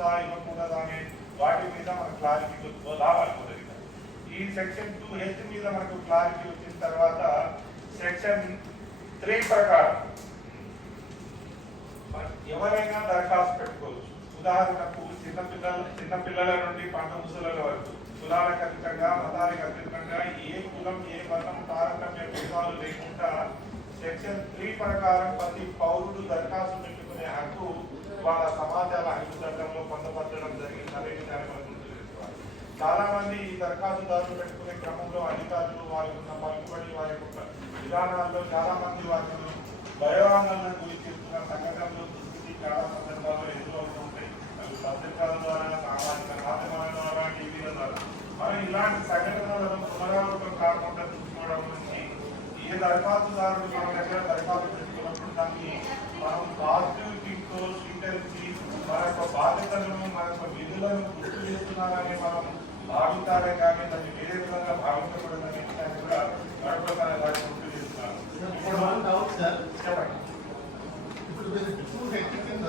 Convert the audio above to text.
ఇవ్వచ్చా ఇవ్వకూడదా అనే వాటి మీద మనకు క్లారిటీ రావాలి మొదటిగా. ఈ సెక్షన్ 2H మీద మనకు క్లారిటీ వచ్చిన తర్వాత సెక్షన్ 3 ప్రకారం ఎవరైనా దరఖాస్తు పెట్టుకోవచ్చు. ఉదాహరణకు చిన్నపిల్లల నుండి పంట ముసలుల వరకు కులాలకు అతీతంగా మతాలకు అతీతంగా ఏ కులం ఏ మతం తారతమ్య భేదాలు లేకుండా సెక్షన్ 3 ప్రకారం ప్రతి పౌరుడు దరఖాస్తు పెట్టుకునే హక్కు వాళ్ళ సమాజాల హక్కు చట్టంలో పొందపరచడం జరిగిందనే విషయాన్ని మనం గుర్తు చేసుకోవాలి. చాలా మంది ఈ దరఖాస్తుదారులు పెట్టుకునే క్రమంలో అధికారులు వారికి ఉన్న పలుకుబడి వారి యొక్క విధానాల్లో చాలా మంది వారిని భయోందోళన గురి చేస్తున్న సంఘటనలు దుస్థితి చాలా సందర్భాల్లో ఎదురవుతుంటాయి. అవి పత్రికల ద్వారా, సామాజిక మాధ్యమాల ద్వారా, టీవీల ద్వారా మనం ఇలాంటి సంఘటనలను పునరావృతం కాకుండా చూసుకోవడం నుంచి ఏ దరఖాస్తుదారుడు మన దగ్గర దరఖాస్తు పెట్టుకున్నప్పుడు దాన్ని మనం పాజిటివ్ థింగ్తో స్వీకరించి మన యొక్క బాధ్యతలను మన యొక్క విధులను గుర్తు చేస్తున్నారని మనం భావించాలే కానీ దాన్ని వేరే విధంగా భావించకూడదనే విషయాన్ని కూడా గడపడాలి వాటి గుర్తు చేస్తున్నారు. ఇప్పుడు చెప్పండి. ఇప్పుడు కింద